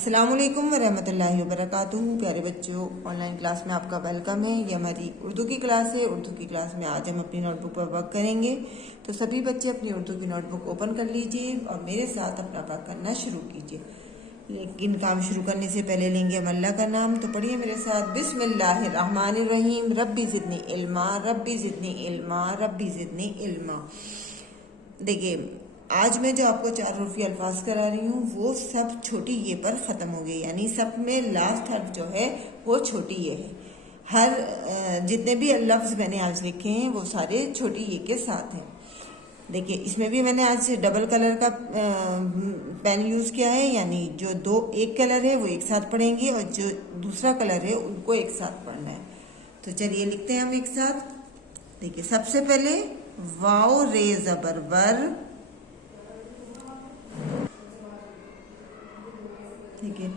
अस्सलामुअलैकुम वरहमतुल्लाहि वबरकातुहू। प्यारे बच्चों, ऑनलाइन क्लास में आपका वेलकम है। ये हमारी उर्दू की क्लास है। उर्दू की क्लास में आज हम अपनी नोटबुक पर वर्क करेंगे। तो सभी बच्चे अपनी उर्दू की नोटबुक ओपन कर लीजिए और मेरे साथ अपना वर्क करना शुरू कीजिए। लेकिन काम शुरू करने से पहले लेंगे हम अल्लाह का नाम। तो पढ़िए मेरे साथ, बिस्मिल्लाहिर्रहमानिर्रहीम। रब्बी ज़िदनी इल्मा, रब्बी ज़िदनी इल्मा, रब्बी ज़िदनी इल्मा। देखिए, आज मैं जो आपको 4 हरूफी अल्फाज करा रही हूँ वो सब छोटी ये पर ख़त्म हो गई, यानी सब में लास्ट हर्फ जो है वो छोटी ये है। हर जितने भी लफ्ज़ मैंने आज लिखे हैं वो सारे छोटी ये के साथ हैं। देखिए, इसमें भी मैंने आज डबल कलर का पेन यूज़ किया है, यानी जो एक कलर है वो एक साथ पढ़ेंगे और जो दूसरा कलर है उनको एक साथ पढ़ना है। तो चलिए लिखते हैं हम एक साथ। देखिए, सबसे पहले वाओ रे ज़बर वर। ठीक है,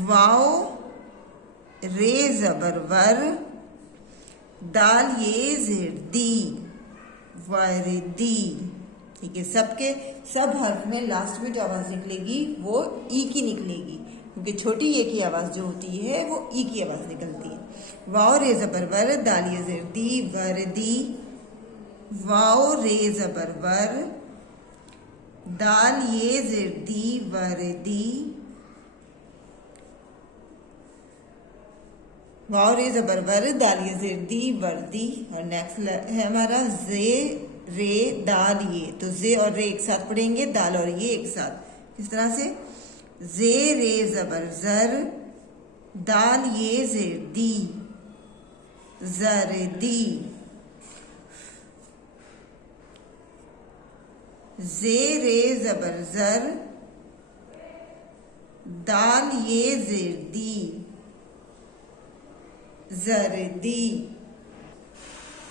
वाओ रे ज़बर वर, दाल ये ज़ेर दी, वर्दी। ठीक है, सब हर्फ में लास्ट में जो आवाज़ निकलेगी वो ई की निकलेगी, क्योंकि छोटी ये की आवाज़ जो होती है वो ई की आवाज़ निकलती है। वाओ रे ज़बर वर, दाल ये ज़ेर दी, वर्दी। वाओ रे ज़बर वर, दाल ये ज़ेर दी, वर्दी। वाओ रे ज़बर वर, दाल ये ज़ेर दी, वर्दी। और नेक्स्ट है हमारा जे रे दाल ये। तो जे और रे एक साथ पढ़ेंगे, दाल और ये एक साथ। इस तरह से जे रे ज़बर ज़र, दाल ये ज़ेर दी, ज़रदी। जे रे ज़बर ज़र, दाल ये ज़ेर दी, ज़रदी।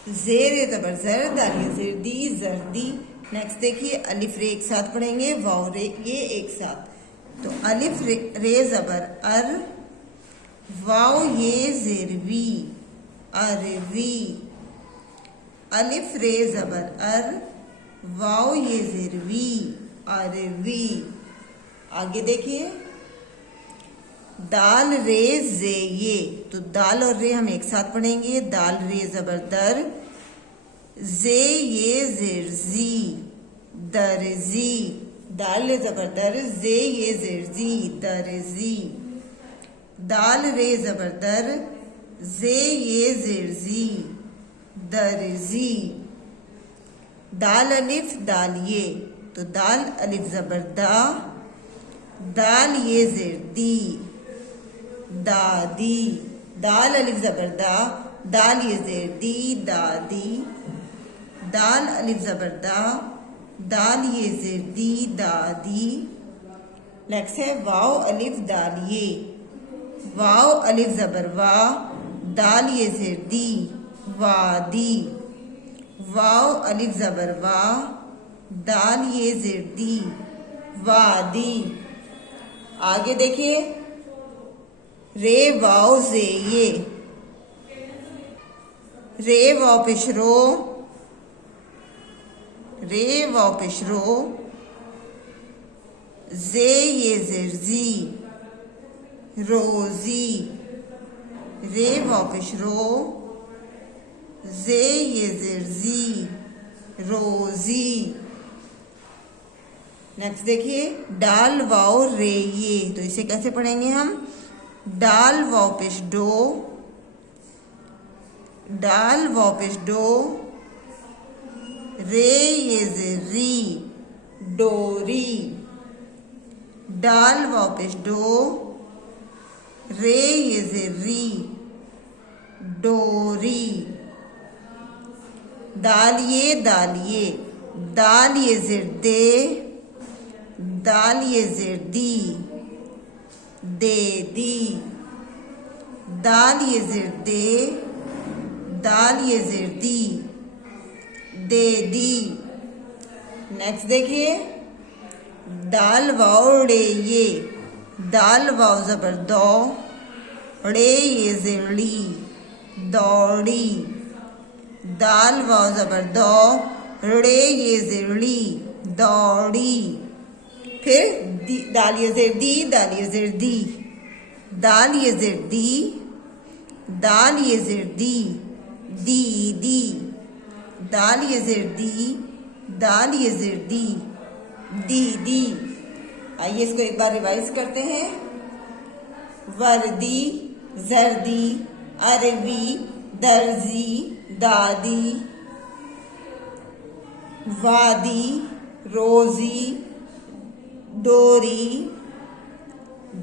ज़ेर ज़बर ज़र, दाल ये ज़ेर दी, ज़रदी। नेक्स्ट देखिए, अलिफ रे एक साथ पढ़ेंगे, वाओ रे ये एक साथ। तो अलिफ रे ज़बर अर, वाओ ये ज़ेर वी, अरवी। अलिफ रे ज़बर अर, वाओ ये ज़ेर वी, अरवी। आगे देखिए, दाल रे जे ये। तो दाल और रे हम एक साथ पढ़ेंगे, दाल रे ज़बर दर, जे ये ज़ेर जी, दरजी। दाल रे ज़बर दर, जे ये ज़ेर जी, दरजी। दाल रे ज़बर दर, जे ये ज़ेर जी, दरजी। दाल अलिफ दाल ये। तो दाल अलिफ ज़बर दा, दाल ये ज़ेर दी, दादी। दाल अलिफ ज़बर दा, दाल ये ज़ेर दी, दादी। दाल अलिफ ज़बर दा, दाल ये ज़ेर दी, दादी। नेक्स्ट है वाओ अलिफ दाल ये। वाओ अलिफ ज़बर वा, दाल ये ज़ेर दी, वादी। वाओ अलिफ ज़बर वा, दाल ये ज़ेर दी, वादी। आगे देखिए, रे वाओ जे ये। रे वाओ पेशरो, रे वाओ पेशरो, जे ये ज़ेर जी, रोजी। रे वाओ पेशरो, जे ये ज़ेर जी, रोजी। नेक्स्ट देखिए, डाल वाओ रे ये। तो इसे कैसे पढ़ेंगे हम? डाल वाओ पेश डो, डाल वाओ पेश डो, रे ये ज़ेर री, डोरी। डाल वाओ पेश डो, रे ये ज़ेर री, डोरी। दालिए दालिए। दाल ये ज़ेर दे, दाल ये ज़ेर दी, दे दी। दाल ये ज़ेर दे, दाल ये ज़ेर दी, दे दी। नेक्स्ट देखिए, दाल वाओ ड़े ये। दाल वाओ ज़बर दो, ड़े ये ज़ेर ली, दौड़ी। दाल वाओ ज़बर दो, ड़े ये ज़ेर ली, दौड़ी। फिर दाल ये ज़ेर दी, दाल ये ज़ेर दी, दाल ये ज़ेर दी, दाल ये ज़ेर दी, दी, दाल ये ज़ेर दी, दाल ये ज़ेर दी, दी। आइए इसको एक बार रिवाइज करते हैं। वर्दी, जर्दी, अरबी, दर्जी, दादी, वादी, रोजी, डोरी,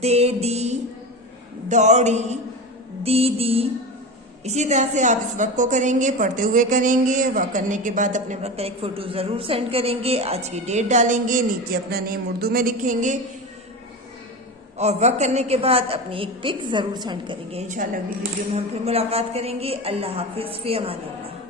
देदी, दौड़ी, दीदी। इसी तरह से आप इस वर्क को करेंगे, पढ़ते हुए करेंगे। वर्क करने के बाद अपने वर्क का एक फोटो ज़रूर सेंड करेंगे, आज की डेट डालेंगे, नीचे अपना नेम उर्दू में लिखेंगे और वर्क करने के बाद अपनी एक पिक ज़रूर सेंड करेंगे। इंशाल्लाह अगली वीडियो में हम फिर मुलाकात करेंगे। अल्लाह हाफिज़, फ़ी अमान अल्लाह।